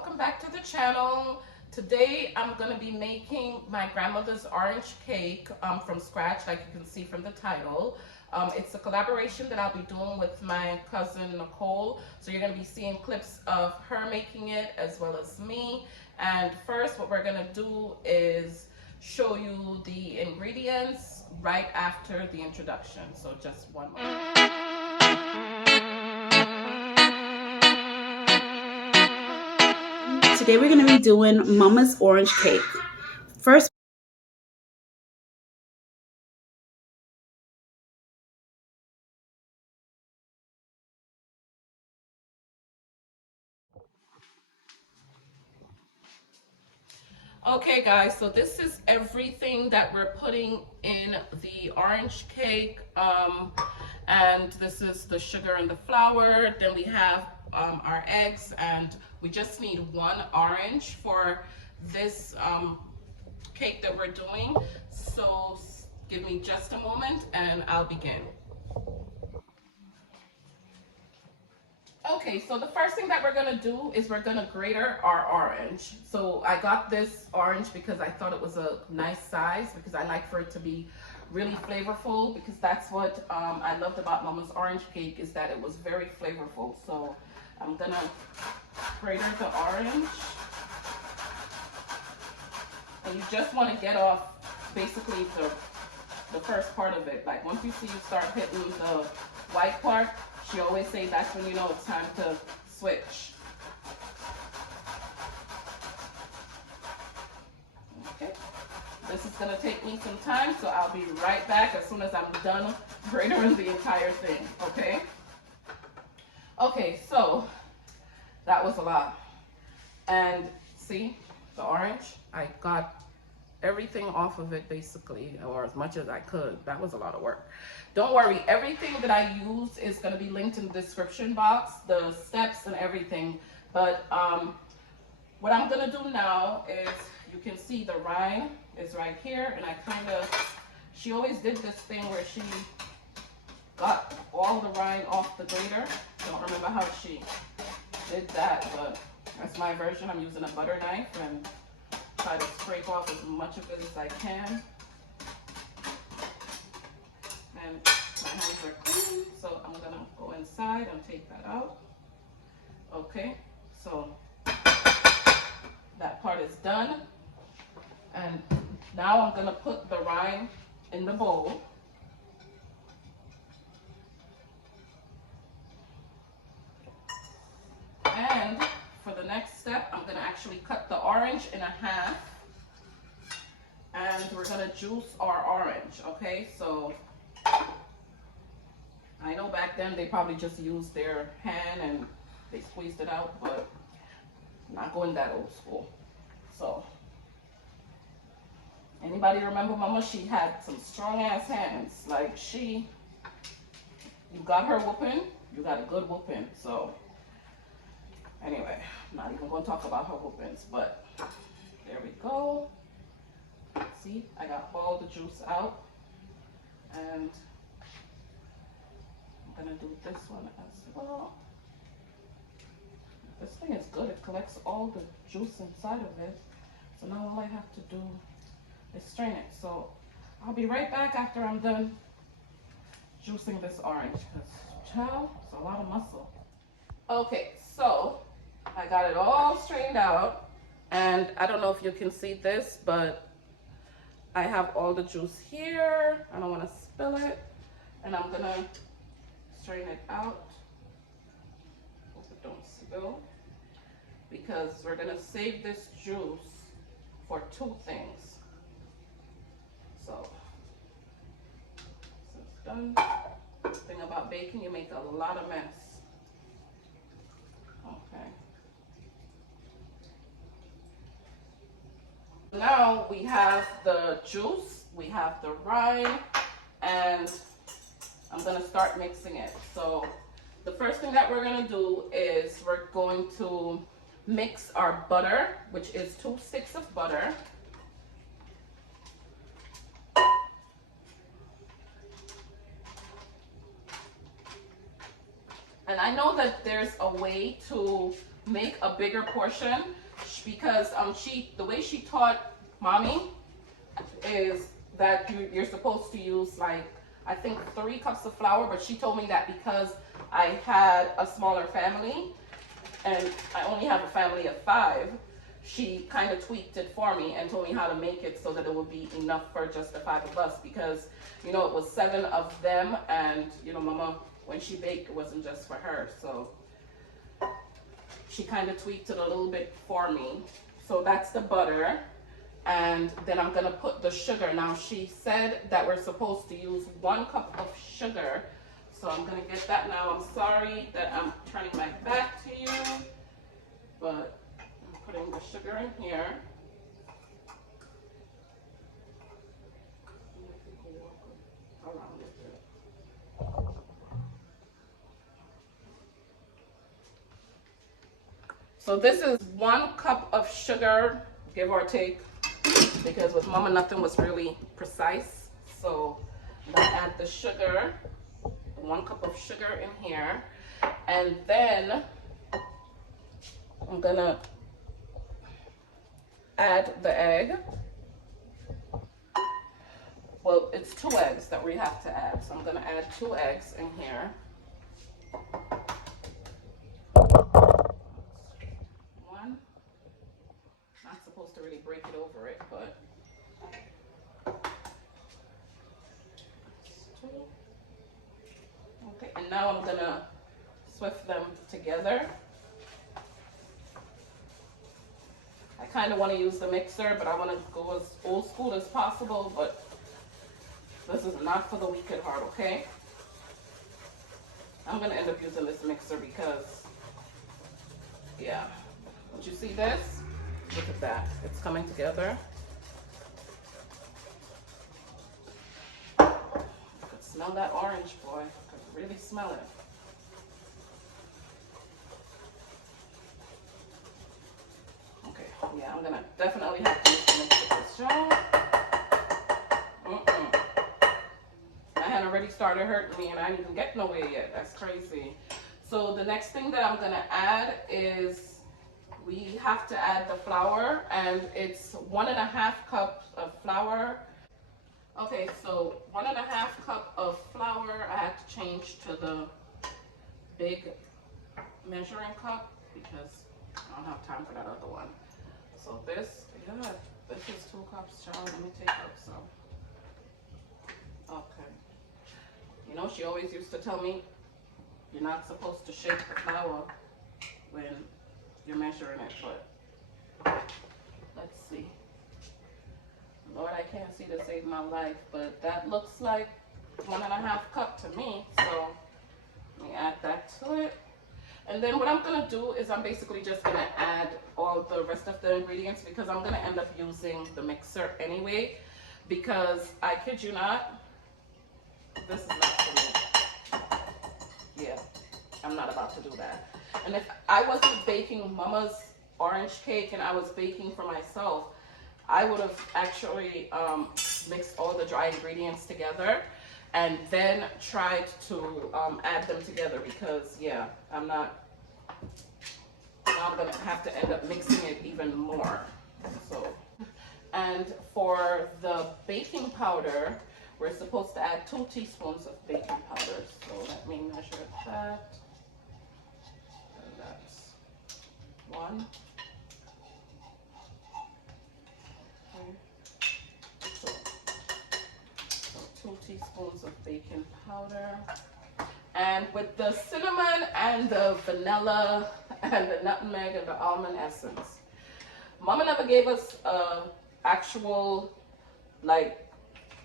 welcome back to the channel. Today I'm going to be making my grandmother's orange cake from scratch, like you can see from the title. It's a collaboration that I'll be doing with my cousin Nicole, so you're going to be seeing clips of her making it as well as me. And first what we're going to do is show you the ingredients right after the introduction, so just one moment. Today we're going to be doing Mama's orange cake. First, Okay guys, so this is everything that we're putting in the orange cake, and this is the sugar and the flour. Then we have our eggs, and we just need one orange for this cake that we're doing. So give me just a moment and I'll begin. Okay, so the first thing that we're gonna do is we're gonna grater our orange. So I got this orange because I thought it was a nice size, because I like for it to be really flavorful, because that's what I loved about Mama's orange cake, is that it was very flavorful. So I'm gonna grater the orange. And you just wanna get off basically the first part of it. Like once you see you start hitting the white part, she always say that's when you know it's time to switch. Okay, this is gonna take me some time, so I'll be right back as soon as I'm done gratering the entire thing, okay? Okay, so that was a lot. And see, the orange, I got everything off of it basically, or as much as I could. That was a lot of work. Don't worry, everything that I use is going to be linked in the description box, the steps and everything. But what I'm going to do now is, you can see the rind is right here, and I kind of, she always did this thing where she got all the rind off the grater. Don't remember how she did that, but that's my version. I'm using a butter knife and try to scrape off as much of it as I can. And my hands are clean, so I'm gonna go inside and take that out. Okay, so that part is done. And now I'm gonna put the rind in the bowl. And for the next step, I'm gonna actually cut the orange in half. And we're gonna juice our orange, okay? So I know back then they probably just used their hand and they squeezed it out, but I'm not going that old school. So anybody remember Mama? She had some strong ass hands. Like you got her whooping, you got a good whooping. So anyway, I'm not even gonna talk about her whoopings, but there we go. See, I got all the juice out, and I'm gonna do this one as well. This thing is good, it collects all the juice inside of it. So now all I have to do is strain it. So I'll be right back after I'm done juicing this orange, because child, it's a lot of muscle. Okay, so I got it all strained out, and I don't know if you can see this, but I have all the juice here. I don't want to spill it, and I'm gonna strain it out. Hope it don't spill, because we're gonna save this juice for two things. So this is done. The thing about baking, you make a lot of mess. Okay. Now we have the juice, we have the rind, and I'm gonna start mixing it. So the first thing that we're gonna do is we're going to mix our butter, which is 2 sticks of butter. And I know that there's a way to make a bigger portion because the way she taught mommy is that you're supposed to use like, I think 3 cups of flour, but she told me that because I had a smaller family and I only have a family of 5, she kind of tweaked it for me and told me how to make it so that it would be enough for just the 5 of us, because you know it was 7 of them, and you know mama, when she baked, it wasn't just for her, so she kind of tweaked it a little bit for me. So that's the butter. And then I'm gonna put the sugar. Now she said that we're supposed to use 1 cup of sugar. So I'm gonna get that now. I'm sorry that I'm turning my back to you, but I'm putting the sugar in here. So this is 1 cup of sugar, give or take, because with mama nothing was really precise. So I'm gonna add the sugar, 1 cup of sugar in here, and then I'm gonna add the egg. Well, it's 2 eggs that we have to add, so I'm gonna add 2 eggs in here. 1. Not supposed to really break it over it, but 2. Okay, and now I'm gonna swift them together. I kind of want to use the mixer, but I want to go as old school as possible, but this is not for the weak at heart, okay? I'm going to end up using this mixer because, yeah. Don't you see this? Look at that. It's coming together. I could smell that orange, boy. I could really smell it. Yeah, I'm gonna definitely have to use the mixer for this job. My hand already started hurting me and I didn't even get nowhere yet. That's crazy. So the next thing that I'm gonna add is we have to add the flour, and it's 1.5 cups of flour. Okay, so 1.5 cup of flour. I had to change to the big measuring cup because I don't have time for that other one. So this, yeah, this is 2 cups, child. Let me take out some. Okay. You know, she always used to tell me, you're not supposed to shake the flour when you're measuring it, but let's see. Lord, I can't see to save my life, but that looks like 1.5 cup to me. So let me add that to it. And then what I'm gonna do is I'm basically just gonna add all the rest of the ingredients because I'm gonna end up using the mixer anyway, because I kid you not, this is not for me. Yeah, I'm not about to do that. And if I wasn't baking mama's orange cake and I was baking for myself, I would have actually mixed all the dry ingredients together and then tried to add them together because, yeah, I'm gonna have to end up mixing it even more. So, and for the baking powder, we're supposed to add 2 teaspoons of baking powder. So let me measure that. And that's 1. Okay. So 2 teaspoons of baking powder. And with the cinnamon and the vanilla and the nutmeg and the almond essence. Mama never gave us a actual like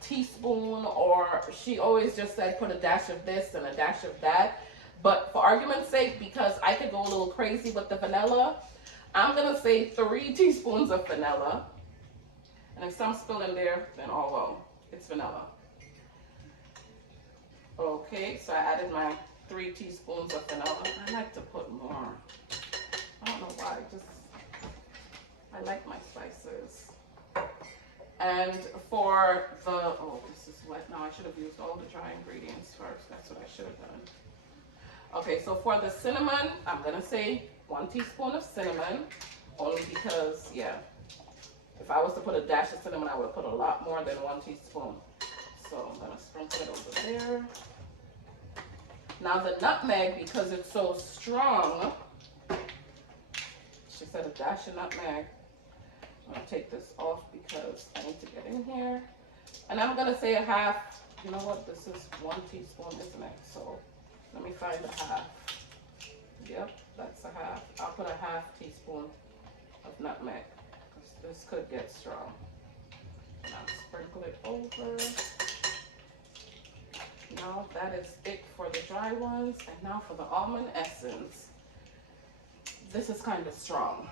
teaspoon, or she always just said put a dash of this and a dash of that. But for argument's sake, because I could go a little crazy with the vanilla, I'm gonna say 3 teaspoons of vanilla. And if some spill in there, then oh well, it's vanilla. Okay, so I added my 3 teaspoons of vanilla. I like to put more. I don't know why, just I like my spices. And for the, oh, this is wet now. I should have used all the dry ingredients first. That's what I should have done. Okay, so for the cinnamon, I'm gonna say 1 teaspoon of cinnamon, only because, yeah, if I was to put a dash of cinnamon, I would put a lot more than 1 teaspoon. So I'm gonna sprinkle it over there. Now the nutmeg, because it's so strong, she said a dash of nutmeg. I'm gonna take this off because I need to get in here. And I'm gonna say a half, you know what, this is 1 teaspoon, isn't it? So let me find a half. Yep, that's a half. I'll put a half teaspoon of nutmeg because this could get strong. And I'll sprinkle it over. Now that is it for the dry ones. And now for the almond essence. This is kind of strong.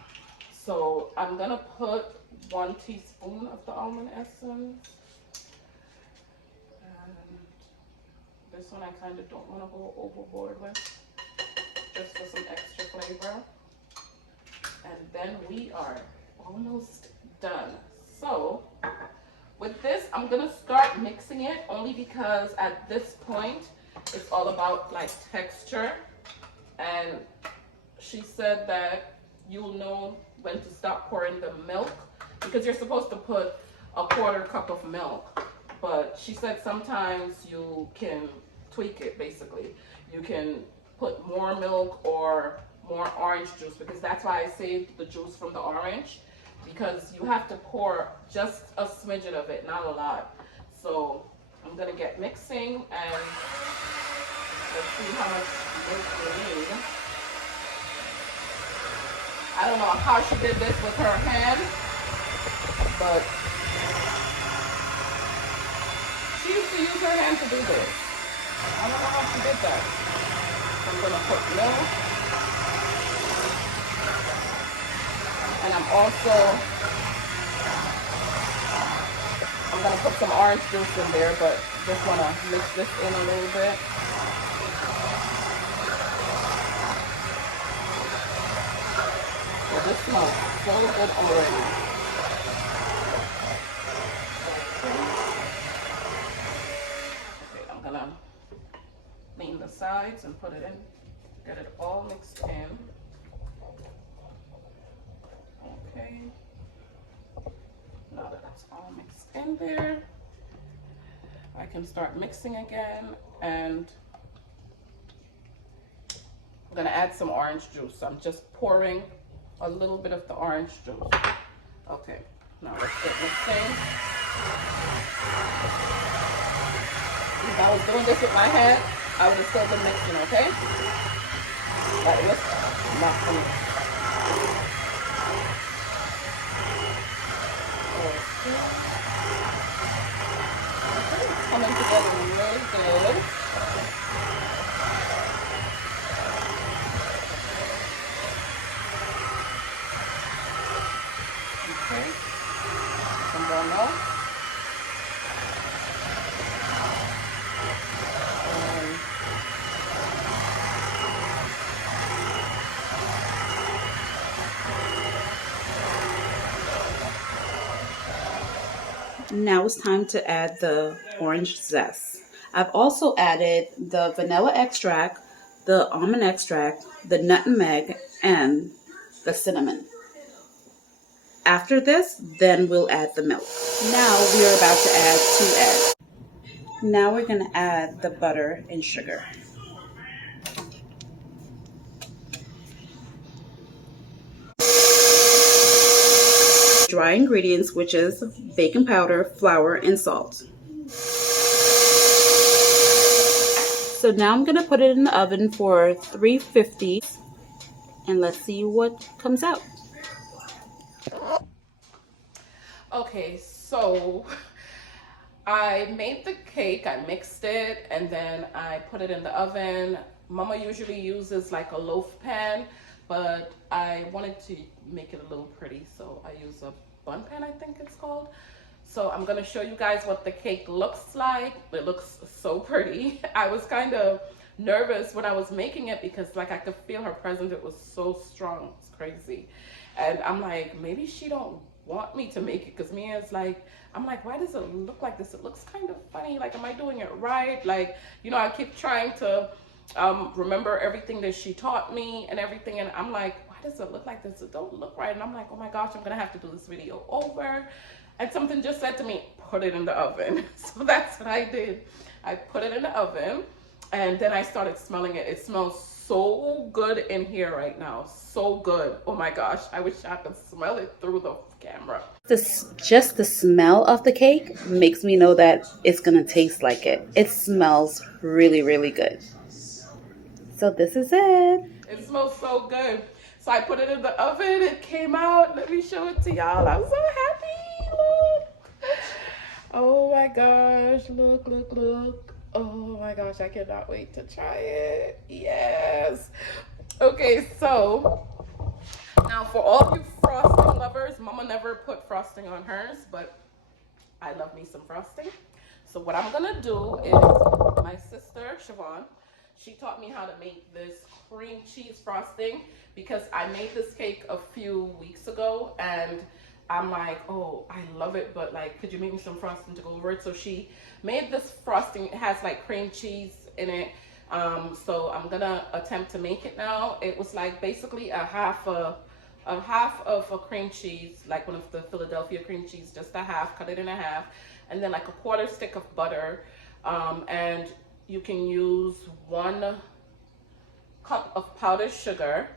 So I'm gonna put 1 teaspoon of the almond essence. And this one I kind of don't want to go overboard with, just for some extra flavor. And then we are almost done. So with this, I'm gonna start mixing it only because at this point, it's all about like texture. And she said that you'll know when to stop pouring the milk because you're supposed to put a 1/4 cup of milk. But she said sometimes you can tweak it basically. You can put more milk or more orange juice because that's why I saved the juice from the orange because you have to pour just a smidgen of it, not a lot. So I'm gonna get mixing and let's see how much milk we need. I don't know how she did this with her hand, but she used to use her hand to do this. I don't know how she did that. I'm gonna put milk. And I'm gonna put some orange juice in there, but just wanna mix this in a little bit. Well, this smells so good already. Okay, I'm gonna clean the sides and put it in, get it all mixed in. Okay, now that it's all mixed in there, I can start mixing again, and I'm gonna add some orange juice. I'm just pouring a little bit of the orange juice. Okay, now let's get mixing. If I was doing this with my hand, I would have still been mixing, okay? But it looks not for me. Okay, it's coming together really good. Okay, some more milk. Now it's time to add the orange zest. I've also added the vanilla extract, the almond extract, the nutmeg, and the cinnamon. After this, then we'll add the milk. Now we are about to add 2 eggs. Now we're going to add the butter and sugar. Dry ingredients, which is baking powder, flour, and salt. So now I'm going to put it in the oven for 350 and let's see what comes out. Okay, so I made the cake, I mixed it, and then I put it in the oven. Mama usually uses like a loaf pan, but I wanted to make it a little pretty, so I use a bun pan, I think it's called. So I'm gonna show you guys what the cake looks like. It looks so pretty. I was kind of nervous when I was making it because like I could feel her presence. It was so strong, it's crazy. And I'm like, maybe she don't want me to make it because Mia's like, I'm like, why does it look like this? It looks kind of funny. Like, am I doing it right? Like, you know, I keep trying to remember everything that she taught me and everything. And I'm like, why does it look like this? It don't look right. And I'm like, oh my gosh, I'm gonna have to do this video over. And something just said to me, put it in the oven. So that's what I did. I put it in the oven, and then I started smelling it. It smells so good in here right now. So good. Oh my gosh, I wish I could smell it through the camera. Just the smell of the cake makes me know that it's gonna taste like it. It smells really, really good. So this is it. It smells so good. So I put it in the oven. It came out. Let me show it to y'all. I'm so happy. Look. Oh my gosh. Look, look, look. Oh my gosh. I cannot wait to try it. Yes. Okay, so now for all you frosting lovers, Mama never put frosting on hers, but I love me some frosting. So what I'm gonna do is, my sister Siobhan, she taught me how to make this cream cheese frosting, because I made this cake a few weeks ago and I'm like, oh, I love it, but like, could you make me some frosting to go over it? So she made this frosting. It has like cream cheese in it. So I'm gonna attempt to make it now. It was like basically a half of a cream cheese, like one of the Philadelphia cream cheese, just a half, cut it in a half, and then like a quarter stick of butter, and you can use 1 cup of powdered sugar,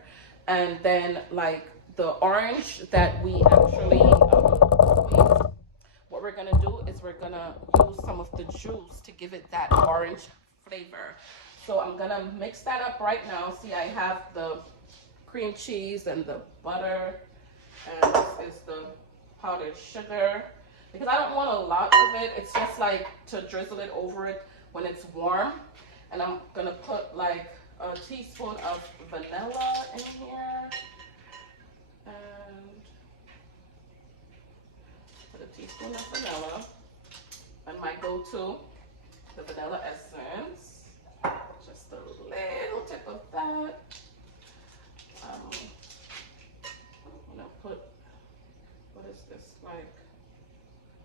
and then like the orange that we actually squeezed. What we're gonna do is we're gonna use some of the juice to give it that orange flavor. So I'm gonna mix that up right now. See, I have the cream cheese and the butter, and this is the powdered sugar, because I don't want a lot of it. It's just like to drizzle it over it when it's warm. And I'm gonna put like a teaspoon of vanilla in here, and put a teaspoon of vanilla, and my go-to, the vanilla essence, just a little tip of that. I'm gonna put, what is this, like,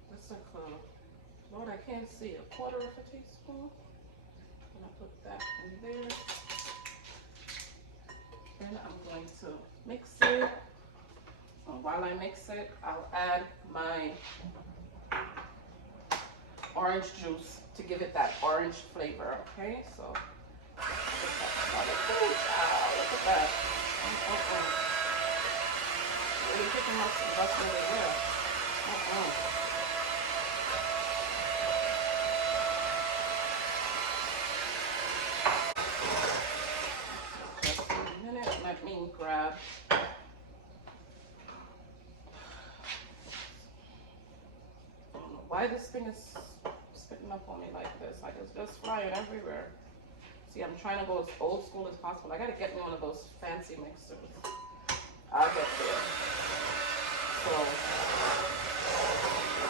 what's that called? Lord, I can't see, a quarter of a teaspoon. I'm gonna put that in there. Then I'm going to mix it. And while I mix it, I'll add my orange juice to give it that orange flavor, okay? So, look at that. Really picking up some dust in the air. Just a minute, let me grab. I don't know why this thing is spitting up on me like this. Like it's just flying everywhere. See, I'm trying to go as old school as possible. I gotta get me one of those fancy mixers. I'll get there. So, I'm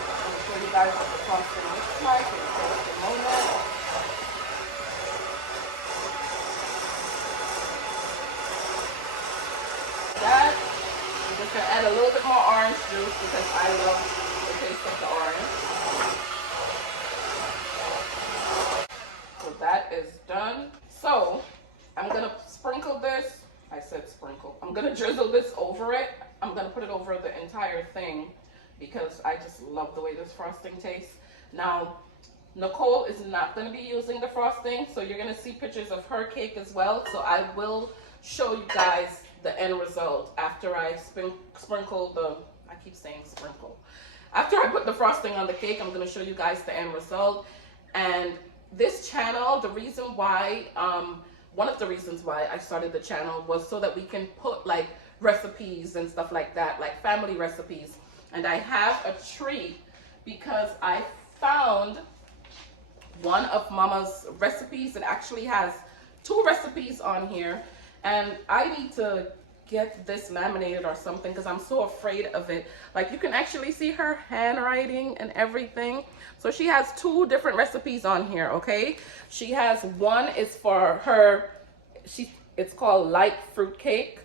gonna show you guys what the frosting looks like in just a moment. That, I'm just gonna add a little bit more orange juice because I love the taste of the orange. So that is done. So I'm gonna sprinkle this. I said sprinkle. I'm gonna drizzle this over it. I'm gonna put it over the entire thing because I just love the way this frosting tastes. Now, Nicole is not gonna be using the frosting, so you're gonna see pictures of her cake as well. So I will show you guys the end result after I sprinkle the, I keep saying sprinkle. After I put the frosting on the cake, I'm gonna show you guys the end result. And this channel, the reason why, one of the reasons why I started the channel was so that we can put like recipes and stuff like that, like family recipes. And I have a treat because I found one of Mama's recipes. It actually has 2 recipes on here, and I need to get this laminated or something because I'm so afraid of it. Like you can actually see her handwriting and everything. So she has 2 different recipes on here, okay? She has one is for her, it's called light fruit cake.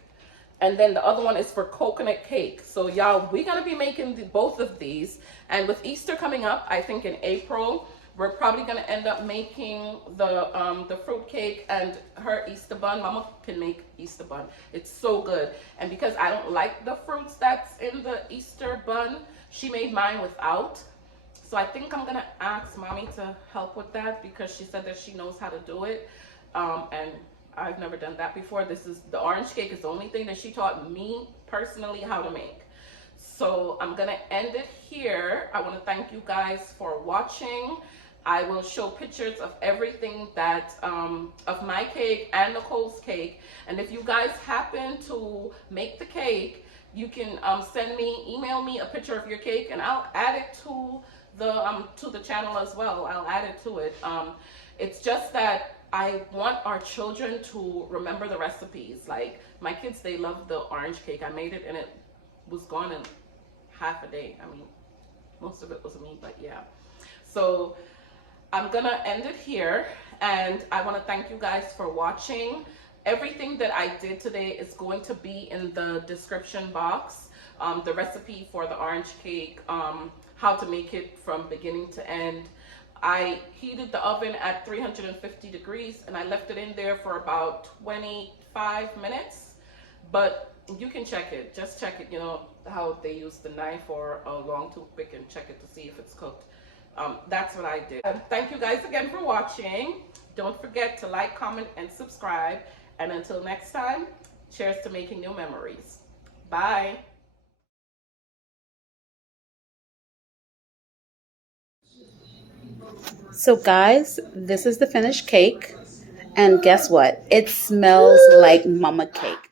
And then the other one is for coconut cake. So y'all, we're gonna be making both of these. And with Easter coming up, I think in April, We're probably gonna end up making the fruit cake and her Easter bun. Mama can make Easter bun. It's so good. And because I don't like the fruits that's in the Easter bun, she made mine without. So I think I'm gonna ask Mommy to help with that because she said that she knows how to do it. And I've never done that before. This is the orange cake is the only thing that she taught me personally how to make. So I'm gonna end it here. I want to thank you guys for watching. I will show pictures of everything that of my cake and Nicole's cake. And if you guys happen to make the cake, you can email me a picture of your cake, and I'll add it to the channel as well. I'll add it to it. It's just that I want our children to remember the recipes. Like my kids, they love the orange cake. I made it and it was gone in half a day. I mean, most of it was me, but yeah. So I'm gonna end it here, and I want to thank you guys for watching. Everything that I did today is going to be in the description box. The recipe for the orange cake, how to make it from beginning to end. I heated the oven at 350 degrees and I left it in there for about 25 minutes, but you can check it. Just check it, you know, how they use the knife or a long toothpick and check it to see if it's cooked. That's what I did. Thank you guys again for watching. Don't forget to like, comment, and subscribe. And until next time, cheers to making new memories. Bye. So guys, this is the finished cake. And guess what? It smells like mama cake.